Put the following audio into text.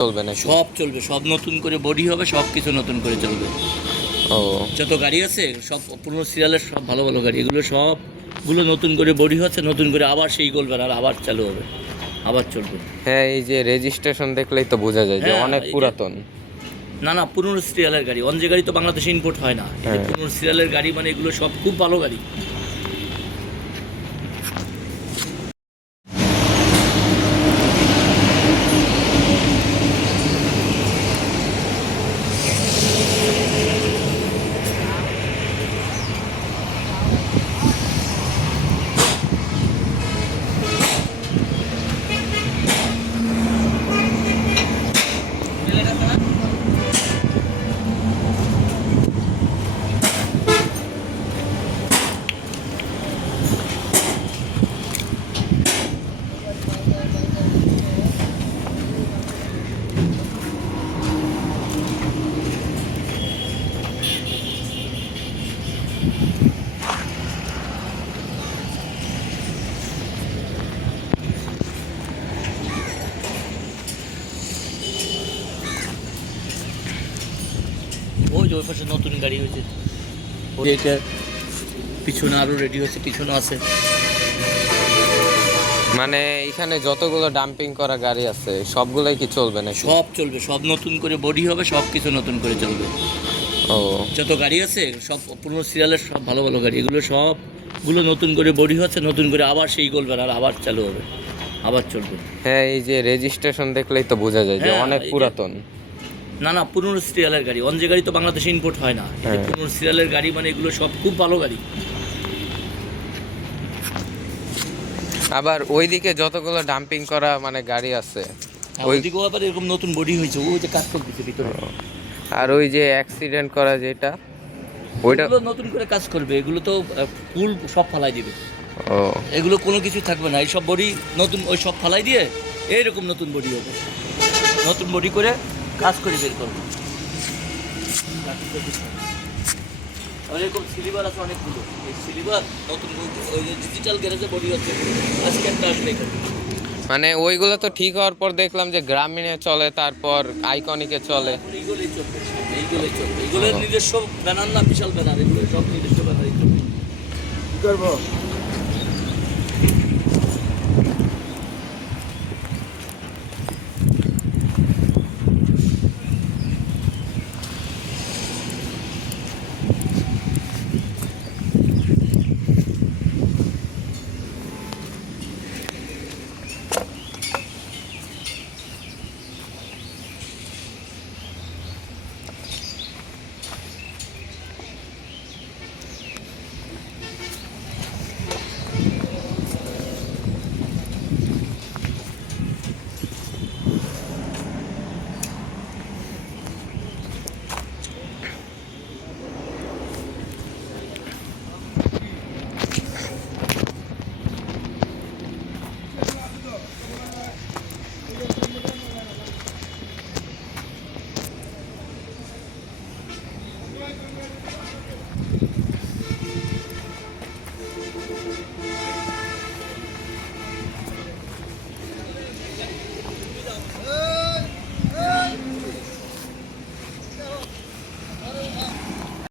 চলবে না? সব চলবে, সব নতুন করে বডি হবে, সব কিছু নতুন করে চলবে। ও যত গাড়ি আছে সব পুরনো সিরিয়ালের, সব ভালো ভালো গাড়ি, এগুলো সবগুলো নতুন করে বডি হচ্ছে, নতুন করে আবার সেই গোলবেল আর আবার চালু হবে, আবার চলবে। হ্যাঁ, এই যে রেজিস্ট্রেশন দেখলেই তো বোঝা যায় যে হ্যাঁ, অনেক এই যে- পুরাতন। না না, পুরনো সিরিয়ালের গাড়ি, অন যে গাড়ি তো বাংলাদেশে ইম্পোর্ট হয় না, এই যে হ্যাঁ। পুরনো সিরিয়ালের গাড়ি, মানে এগুলো সব খুব ভালো গাড়ি। ওই যে ওই পাশে নতুন গাড়ি হয়েছে, ওই এটা পিছনে আরও রেডি হয়েছে, পিছনে আছে। মানে এখানে যতগুলো ডাম্পিং করা গাড়ি আছে সবগুলোই কি চলবে না? সব চলবে, সব নতুন করে বডি হবে, সব কিছু নতুন করে চলবে। ও যত গাড়ি আছে সব পুরনো সিরিয়ালের, সব ভালো ভালো গাড়ি, এগুলো সবগুলো নতুন করে বডি হচ্ছে, নতুন করে আবার সেই গোলবেল আর আবার চালু হবে, আবার চলবে। হ্যাঁ, এই যে রেজিস্ট্রেশন দেখলেই তো বোঝা যায় যে হ্যাঁ, অনেক এই যে- পুরাতন। না না, পুরনো সিরিয়ালের গাড়ি, অন যে গাড়ি তো বাংলাদেশে ইম্পোর্ট হয় না, এই যে হ্যাঁ। পুরনো সিরিয়ালের গাড়ি, মানে এগুলো সব খুব ভালো গাড়ি। আবার ওইদিকে যতগুলো ডাম্পিং করা মানে গাড়ি আছে ওই, ওইদিকেও আবার এরকম নতুন বডি হয়েছে, ওই যে কাজ করতেছে ভিতরে। আর ওই যে অ্যাক্সিডেন্ট করা যেটা ওইটা। এগুলো নতুন করে কাজ করবে, এগুলো তো ফুল সব ফালাই দিবে, ও এগুলো কোনো কিছু থাকবে না, এই সব বডি নতুন, ওই সব ফালাই দিয়ে এইরকম নতুন বডি হবে, নতুন বডি করে কাজ করে বের করবে। আর এরকম সিলিভার আছে অনেকগুলো, এই সিলিভার নতুন ওই যে ডিজিটাল গ্যারেজে বডি হচ্ছে, আজকে একটা আসবে এখানে। মানে ওইগুলো তো ঠিক হওয়ার পর দেখলাম যে গ্রামীণে চলে, তারপর আইকনিকে চলে। এইগুলোই চলবে, এইগুলোই চলবে, এগুলোর নিজস্ব ব্যানার না, বিশাল ব্যানার, এগুলো সব নিজস্ব ব্যানারই চলবে। কি করবো?